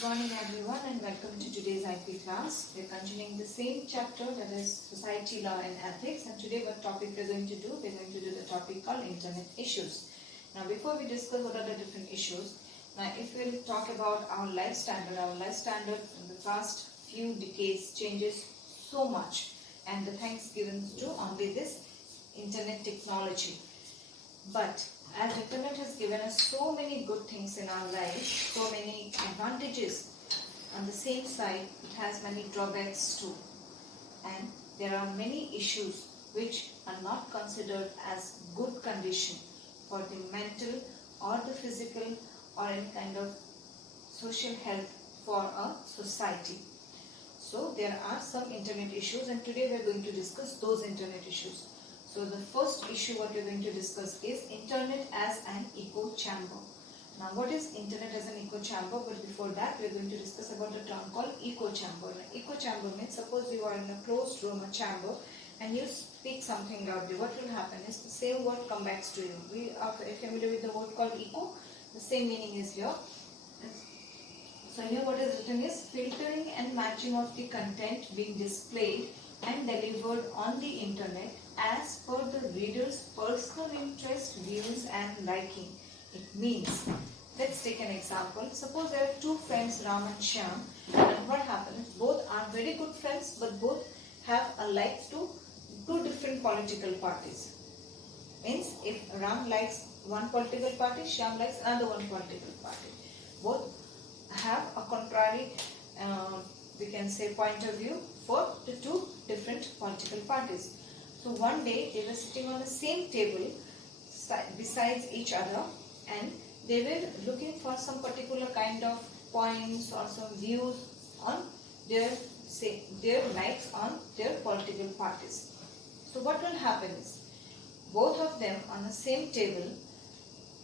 Good morning everyone and welcome to today's IP class. We are continuing the same chapter, that is Society, Law and Ethics, and today what topic we are going to do? We are going to do the topic called Internet Issues. Now before we discuss what are the different issues, now if we will talk about our life standard in the past few decades changes so much, and the thanks given to only this internet technology. But as internet has given us so many good things in our life, so many advantages, on the same side it has many drawbacks too. And there are many issues which are not considered as good condition for the mental or the physical or any kind of social health for a society. So there are some internet issues and today we are going to discuss those internet issues. So the first issue what we are going to discuss is internet as an echo chamber. Now what is internet as an echo chamber? But before that we are going to discuss about a term called echo chamber. Now, echo chamber means suppose you are in a closed room, a chamber, and you speak something loudly. What will happen is the same word comes back to you. We are familiar with the word called echo. The same meaning is here. So here what is written is filtering and matching of the content being displayed and delivered on the internet as per the reader's personal interest, views and liking. It means, let's take an example. Suppose there are two friends, Ram and Shyam, and what happens? Both are very good friends but both have a like to two different political parties. Means if Ram likes one political party, Shyam likes another one political party. Both have a contrary we can say point of view for the two different political parties. So one day they were sitting on the same table besides each other and they were looking for some particular kind of points or some views on their likes on their political parties. So what will happen is both of them on the same table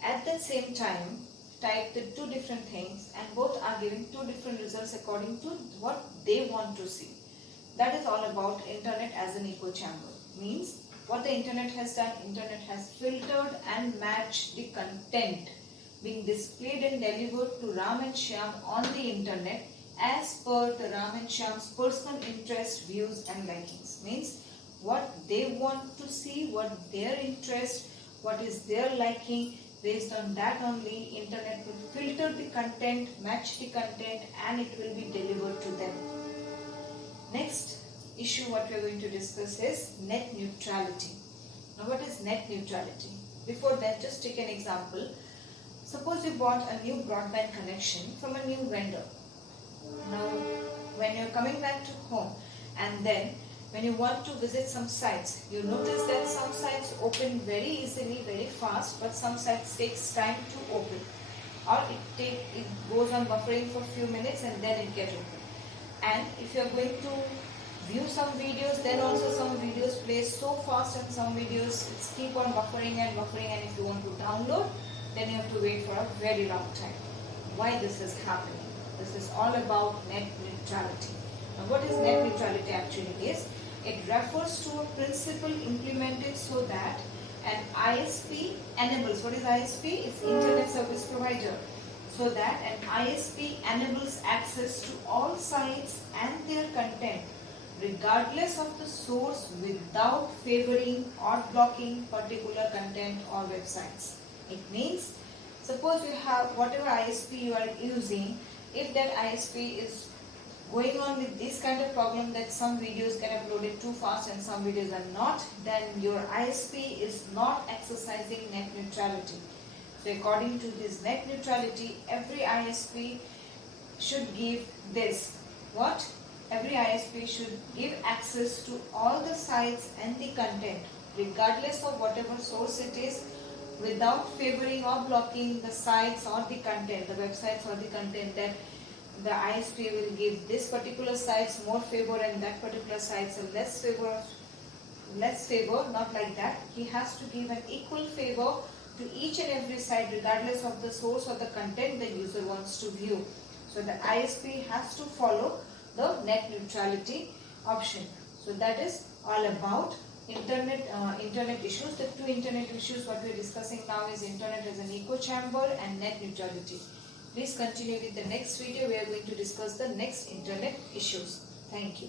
at the same time type the two different things and both are giving two different results according to what they want to see. That is all about internet as an echo chamber. Means what the internet has done, internet has filtered and matched the content being displayed and delivered to Ram and Shyam on the internet as per the Ram and Shyam's personal interest, views and likings. Means what they want to see, what their interest, what is their liking. Based on that only, internet will filter the content, match the content and it will be delivered to them. Next issue what we are going to discuss is net neutrality. Now what is net neutrality? Before that, just take an example. Suppose you bought a new broadband connection from a new vendor. Now when you are coming back to home and then when you want to visit some sites, you notice that some sites open very easily, very fast, but some sites takes time to open, or it goes on buffering for a few minutes and then it gets open. And if you are going to view some videos, then also some videos play so fast and some videos keep on buffering, and if you want to download, then you have to wait for a very long time. Why this is happening? This is all about net neutrality. Now what is net neutrality actually is? It refers to a principle implemented so that an ISP enables, what is ISP? It's Internet Service Provider. So that an ISP enables access to all sites and their content regardless of the source without favoring or blocking particular content or websites. It means, suppose you have whatever ISP you are using, if that ISP is going on with this kind of problem that some videos get uploaded too fast and some videos are not, then your ISP is not exercising net neutrality. So according to this net neutrality, every ISP should give this. What? Every ISP should give access to all the sites and the content regardless of whatever source it is, without favoring or blocking the sites or the content, the websites or the content, that the ISP will give this particular sites more favor and that particular sites a less favor, not like that. He has to give an equal favor to each and every site regardless of the source or the content the user wants to view. So the ISP has to follow the net neutrality option. So that is all about internet issues. The two internet issues what we are discussing now is internet as an echo chamber and net neutrality. Please continue with the next video. We are going to discuss the next internet issues. Thank you.